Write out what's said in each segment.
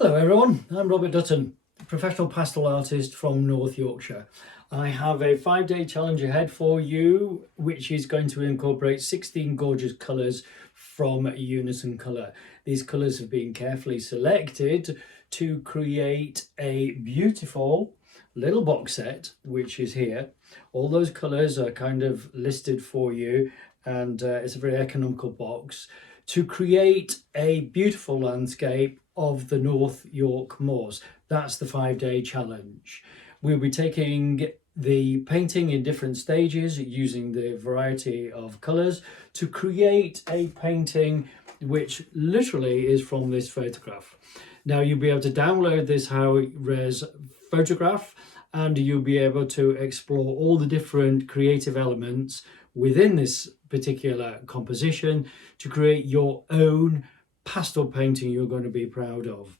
Hello everyone, I'm Robert Dutton, professional pastel artist from North Yorkshire. I have a 5-day challenge ahead for you, which is going to incorporate 16 gorgeous colours from Unison Colour. These colours have been carefully selected to create a beautiful little box set, which is here. All those colours are kind of listed for you, and it's a very economical box to create a beautiful landscape of the North York Moors. That's the 5-day challenge. We'll be taking the painting in different stages using the variety of colours to create a painting which literally is from this photograph. Now you'll be able to download this high-res photograph and you'll be able to explore all the different creative elements within this particular composition to create your own pastel painting you're going to be proud of.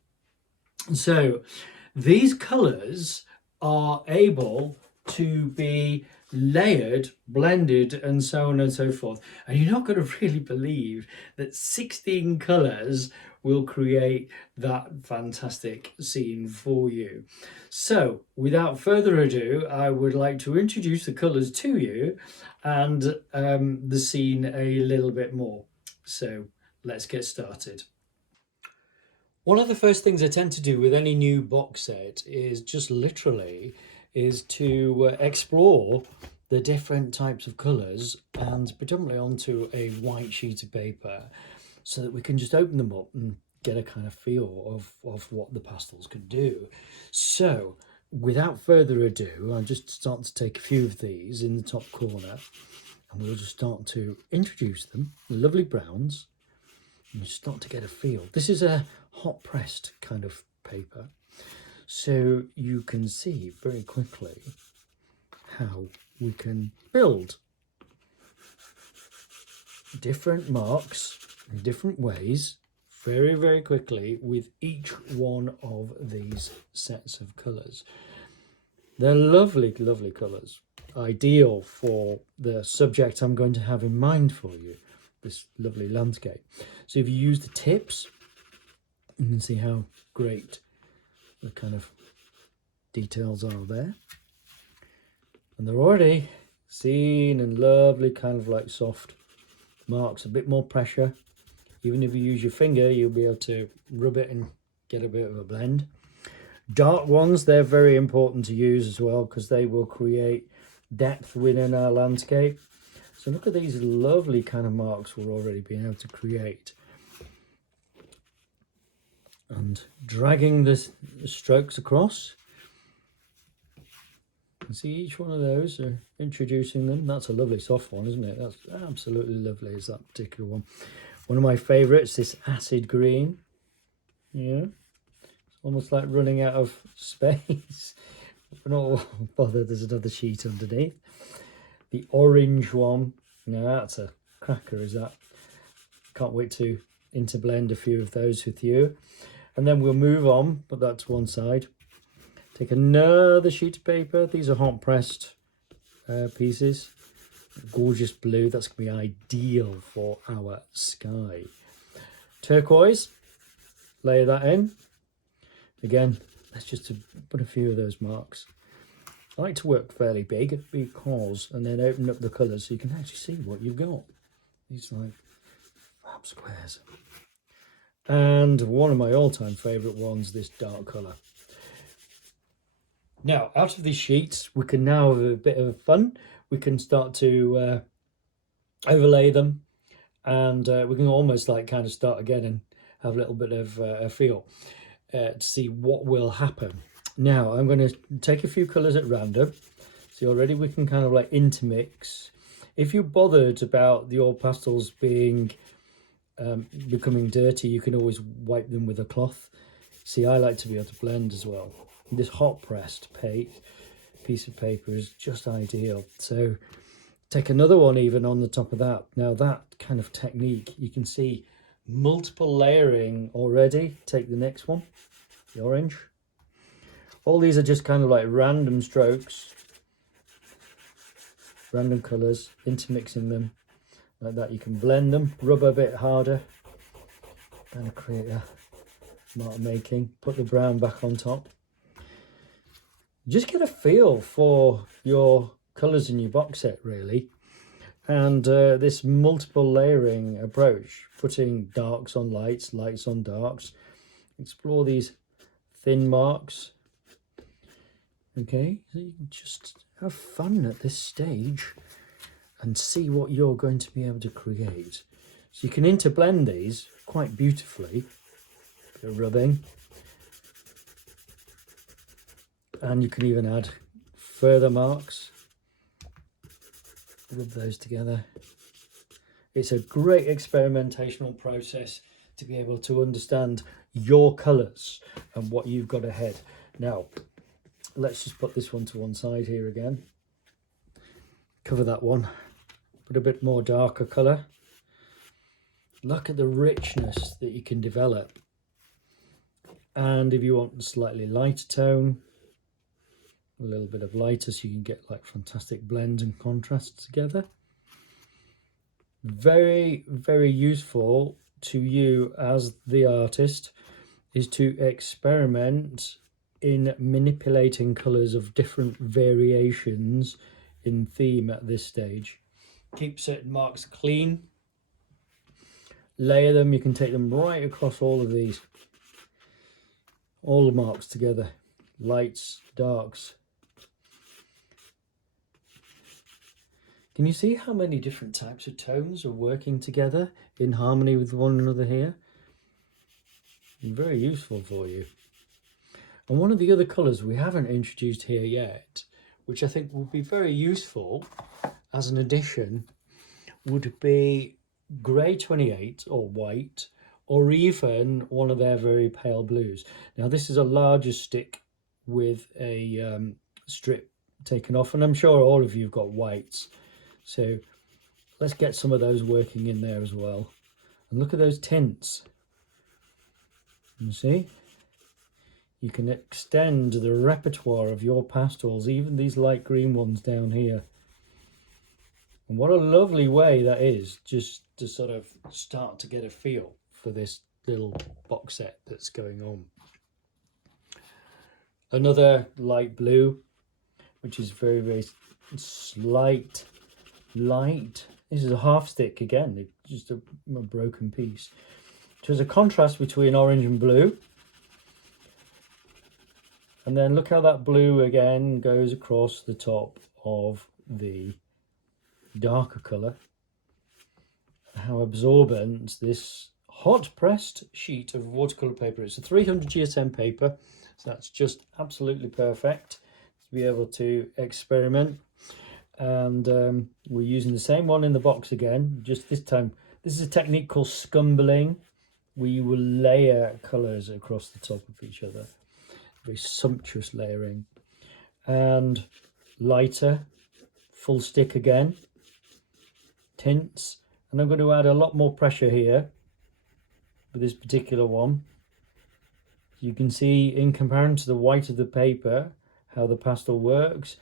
So these colours are able to be layered, blended, and so on and so forth. And you're not going to really believe that 16 colours will create that fantastic scene for you. So without further ado, I would like to introduce the colours to you and the scene a little bit more. So let's get started. One of the first things I tend to do with any new box set is just literally is to explore the different types of colours and predominantly onto a white sheet of paper so that we can just open them up and get a kind of feel of what the pastels can do. So without further ado, I'll just start to take a few of these in the top corner and we'll just start to introduce them. Lovely browns. And you start to get a feel. This is a hot pressed kind of paper, so you can see very quickly how we can build different marks in different ways very quickly with each one of these sets of colours. They're lovely colours, ideal for the subject I'm going to have in mind for you, this lovely landscape. So if you use the tips, you can see how great the kind of details are there. And they're already seen and lovely kind of like soft marks, a bit more pressure. Even if you use your finger, you'll be able to rub it and get a bit of a blend. Dark ones, they're very important to use as well because they will create depth within our landscape. So look at these lovely kind of marks we're already being able to create. And dragging the strokes across. You can see each one of those, introducing them. That's a lovely soft one, isn't it? That's absolutely lovely, is that particular one. One of my favourites, this acid green. Yeah, it's almost like running out of space. We're not bothered, there's another sheet underneath. The orange one, now that's a cracker, is that? Can't wait to interblend a few of those with you. And then we'll move on, put that to one side. Take another sheet of paper. These are hot pressed pieces. Gorgeous blue, that's going to be ideal for our sky. Turquoise, layer that in. Again, let's just put a few of those marks. I like to work fairly big because, and then open up the colours so you can actually see what you've got. These like fab squares. And one of my all-time favourite ones, this dark colour. Now, out of these sheets, we can now have a bit of fun. We can start to overlay them, and we can almost like kind of start again and have a little bit of a feel to see what will happen. Now, I'm going to take a few colours at random. See, already we can kind of like intermix. If you're bothered about your pastels being becoming dirty, you can always wipe them with a cloth. See, I like to be able to blend as well. This hot pressed piece of paper is just ideal. So take another one even on the top of that. Now that kind of technique, you can see multiple layering already. Take the next one, the orange. All these are just kind of like random strokes, random colours, intermixing them like that. You can blend them, rub a bit harder, kind of create a mark making. Put the brown back on top. Just get a feel for your colours in your box set, really. And this multiple layering approach, putting darks on lights, lights on darks. Explore these thin marks. Okay, so you can just have fun at this stage and see what you're going to be able to create. So you can interblend these quite beautifully. Bit of rubbing. And you can even add further marks. Rub those together. It's a great experimentational process to be able to understand your colours and what you've got ahead. Now, let's just put this one to one side here again. Cover that one. Put a bit more darker colour. Look at the richness that you can develop. And if you want a slightly lighter tone, a little bit of lighter, so you can get like fantastic blends and contrasts together. Very, very useful to you as the artist is to experiment in manipulating colours of different variations in theme at this stage. Keep certain marks clean. Layer them. You can take them right across all of these. All the marks together. Lights, darks. Can you see how many different types of tones are working together in harmony with one another here? Very useful for you. And one of the other colours we haven't introduced here yet, which I think will be very useful as an addition, would be grey 28 or white, or even one of their very pale blues. Now this is a larger stick with a strip taken off, and I'm sure all of you have got whites. So let's get some of those working in there as well. And look at those tints. You see? You can extend the repertoire of your pastels, even these light green ones down here. And what a lovely way that is, just to sort of start to get a feel for this little box set that's going on. Another light blue, which is very, very slight. Light. This is a half stick again, just a broken piece. So there's a contrast between orange and blue. And then look how that blue again goes across the top of the darker colour. How absorbent this hot pressed sheet of watercolour paper is. It's a 300 GSM paper, so that's just absolutely perfect to be able to experiment. And we're using the same one in the box again, just this time. This is a technique called scumbling, where you will layer colours across the top of each other. Very sumptuous layering. And lighter, full stick again, tints. And I'm going to add a lot more pressure here with this particular one. You can see in comparison to the white of the paper how the pastel works.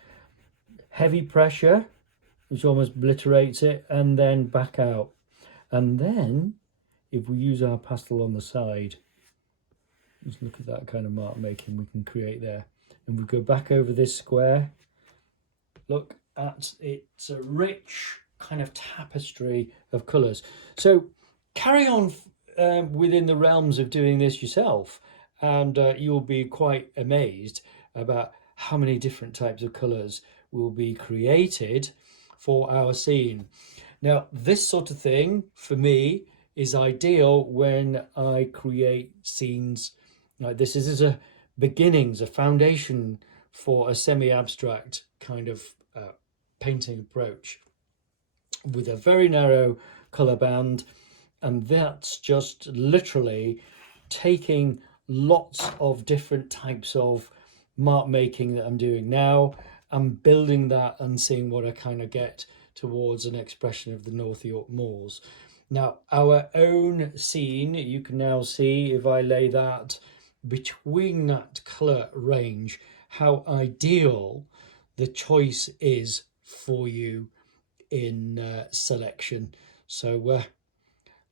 Heavy pressure, which almost obliterates it, and then back out. And then, if we use our pastel on the side, just look at that kind of mark making we can create there. And we go back over this square. Look at it. It's a rich kind of tapestry of colours. So carry on within the realms of doing this yourself, and you'll be quite amazed about how many different types of colours will be created for our scene. Now, this sort of thing for me is ideal when I create scenes like this. This is a beginnings, a foundation for a semi-abstract kind of painting approach with a very narrow colour band, and that's just literally taking lots of different types of mark making that I'm doing now. I'm building that and seeing what I kind of get towards an expression of the North York Moors. Now, our own scene, you can now see, if I lay that between that colour range, how ideal the choice is for you in selection. So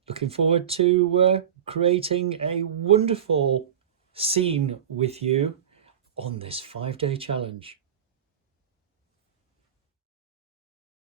looking forward to creating a wonderful seen with you on this 5-day challenge.